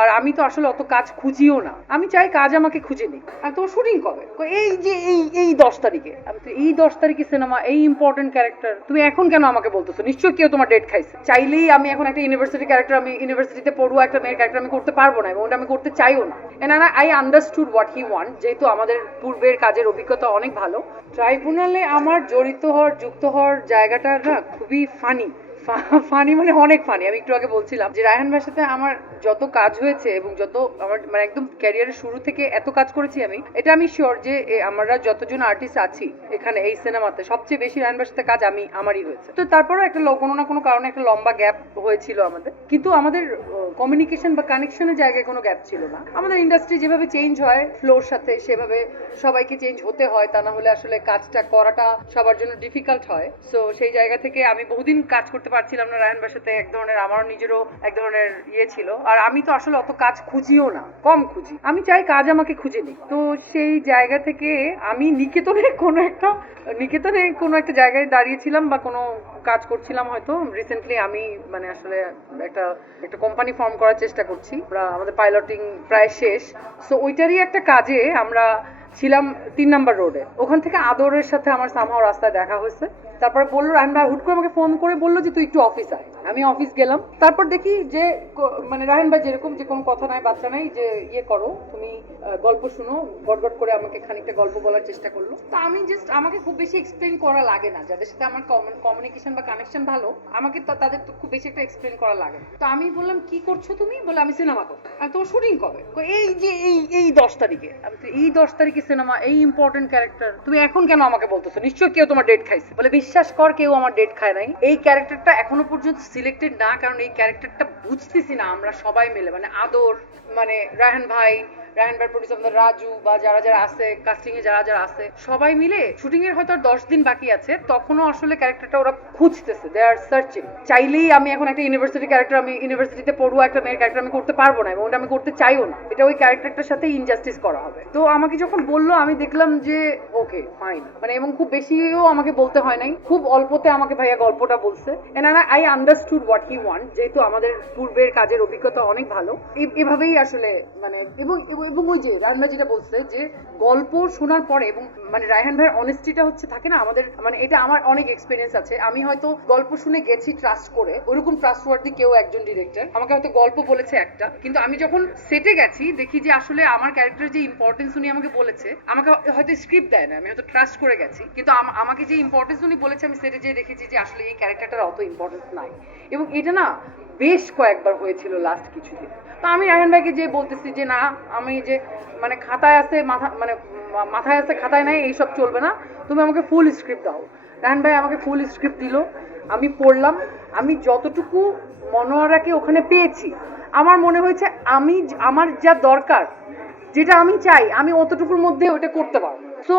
আর আমি তো আসলে অত কাজ খুঁজিও না, আমি চাই কাজ আমাকে খুঁজে নিক। আর তোমার শুটিং কবে? এই যে এই 10 তারিখে। আমি তো এই 10 তারিখে সিনেমা, এই ইম্পর্টেন্ট ক্যারেক্টার, তুমি এখন কেন আমাকে বলতেছো? নিশ্চয়ই কেউ তোমার ডেট খাইছে। চাইলেই আমি এখন একটা ইউনিভার্সিটি ক্যারেক্টার, আমি ইউনিভার্সিটিতে পড়ুয়া একটা মেয়ের ক্যারেক্টার আমি করতে পারবো না, এবং ওটা আমি করতে চাইও না। And I understood what he want, যেহেতু আমাদের পূর্বের কাজের অভিজ্ঞতা অনেক ভালো। ট্রাইব্যুনালে আমার জড়িত হওয়ার, যুক্ত হওয়ার জায়গাটা না খুবই ফানি। ফানি মানে অনেক ফানি। আমি একটু আগে বলছিলাম যে রায়হান ভাইয়ের সাথে আমার যত কাজ হয়েছে এবং যত আমার মানে একদম ক্যারিয়ারের শুরু থেকে এত কাজ করেছি আমি, এটা আমি শিওর যে আমরা যতজন আর্টিস্ট আছি এখানে এই সিনেমাতে সবচেয়ে বেশি রায়হান ভাইয়ের সাথে কাজ আমারই হয়েছে। তো তারপরেও একটা কোনো না কোনো কারণে একটা লম্বা গ্যাপ হয়েছিল আমাদের, কিন্তু আমাদের কমিউনিকেশন বা কানেকশনের জায়গায় কোনো গ্যাপ ছিল না। আমাদের ইন্ডাস্ট্রি যেভাবে চেঞ্জ হয় ফ্লোর সাথে, সেভাবে সবাইকে চেঞ্জ হতে হয়, তা না হলে আসলে কাজটা করাটা সবার জন্য ডিফিকাল্ট হয়। সো সেই জায়গা থেকে আমি বহুদিন কাজ করতে পারছিলাম না রায়হান ভাইয়ের সাথে, এক ধরনের আমারও নিজেরও এক ধরনের ছিল। আর আমি তো আসলে অত কাজ খুঁজিও না, কম খুঁজি, আমি চাই কাজ আমাকে খুঁজে নিক। তো সেই জায়গা থেকে আমি নিকেতনে কোনো একটা জায়গায় দাঁড়িয়েছিলাম বা কোনো কাজ করছিলাম হয়তো রিসেন্টলি। আমি মানে আসলে একটা একটা কোম্পানি ফর্ম করার চেষ্টা করছি, আমাদের পাইলটিং প্রায় শেষ। সো ওইটারই একটা কাজে আমরা ছিলাম 3 নম্বর রোডে। ওখান থেকে আদরের সাথে আমার সামহাও রাস্তায় দেখা হয়েছে। তারপরে বললো রায়হান ভাই হুট করে আমাকে ফোন করে বললো যে তুই একটু অফিস আয়। আমি অফিস গেলাম। তারপর দেখি যে মানে রায়হান ভাই যেরকম, যে কোনো কথা নাই বাচ্চা নাই, যে করো তুমি, গল্প শুনো, গটগট করে আমাকে খানিকটা গল্প বলার চেষ্টা করলো। তো আমি জাস্ট, আমাকে খুব বেশি এক্সপ্লেন করা লাগে না, যাদের সাথে আমার কমিউনিকেশন বা কানেকশন ভালো, আমাকে তো তাদের তো খুব বেশি একটা এক্সপ্লেন করা লাগে না। তো আমি বললাম কি করছো তুমি? বলে আমি সিনেমা করছি। আর তোমার শুটিং কবে? এই যে এই 10 তারিখে। আমি তো এই 10 তারিখে সিনেমা, এই ইম্পর্টেন্ট ক্যারেক্টার, তুমি এখন কেন আমাকে বলতেছো? নিশ্চয়ই কেউ তোমার ডেট খাইছে। বলে বিশ্বাস কর, কেউ আমার ডেট খায় নাই। এই ক্যারেক্টারটা এখনো পর্যন্ত সিলেক্টেড না, কারণ এই ক্যারেক্টারটা বুঝতেছি না আমরা সবাই মিলে, মানে আদর, মানে রায়হান ভাই প্রডিউসার আমাদের রাজু, বা যারা যারা আছে কাস্টিং এ, যারা যারা আছে সবাই মিলে শুটিং এর হয়তো আর 10 দিন বাকি আছে, তখনও আসলে ক্যারেক্টারটা ওরা খুঁজতেছে, দে আর সার্চিং। চাইলেই আমি এখন একটা ইউনিভার্সিটি ক্যারেক্টার, আমি ইউনিভার্সিটিতে পড়ুয়া একটা মেয়ের ক্যারেক্টার আমি করতে পারবো না, এবং ওটা আমি করতে চাইও না, এটা ওই ক্যারেক্টারটার সাথে ইনজাস্টিস করা হবে। তো আমাকে যখন বললো, আমি দেখলাম যে ওকে ফাইন, মানে এবং খুব বেশিও আমাকে বলতে হয় নাই, খুব অল্পতে আমাকে ভাইয়া গল্পটা বলছে। And I understood what he want, যেহেতু আমাদের পূর্বের কাজের অভিজ্ঞতা অনেক ভালো। এভাবেই আসলে মানে এবং এবং ওই যে রান্না যেটা বলছে যে গল্প শোনার পরে, এবং মানে রায়হান ভাইয়ের অনেস্টিটা হচ্ছে থাকে না আমাদের, মানে এটা আমার অনেক এক্সপিরিয়েন্স আছে। আমি হয়তো গল্প শুনে গেছি ট্রাস্ট করে, ওরকম ট্রাস্টওয়ার্দি কেউ একজন ডিরেক্টর আমাকে হয়তো গল্প বলেছে একটা, কিন্তু আমি যখন সেটে গেছি দেখি যে আসলে আমার ক্যারেক্টারের যে ইম্পর্টেন্স উনি আমাকে বলেছে, আমাকে হয়তো স্ক্রিপ্ট দেয় না, আমি হয়তো ট্রাস্ট করে গেছি, কিন্তু আমাকে যে ইম্পর্টেন্স উনি বলেছে আমি সেটে যেয়ে দেখেছি যে আসলে এই ক্যারেক্টারটার অত ইম্পর্টেন্স নাই। এবং এটা না বেশ কয়েকবার হয়েছিল লাস্ট কিছুদিন। তো আমি রায়হান ভাইকে যে বলতেছি যে না, আমি যে মানে খাতায় আছে মাথায় আছে খাতায় নাই, এইসব চলবে না, তুমি আমাকে ফুল স্ক্রিপ্ট দাও। রায়হান ভাই আমাকে ফুল স্ক্রিপ্ট দিল, আমি পড়লাম। আমি যতটুকু মনোয়ারাকে ওখানে পেয়েছি, আমার মনে হয়েছে আমার যা দরকার, যেটা আমি চাই, আমি অতটুকুর মধ্যে ওটা করতে পারবো। সো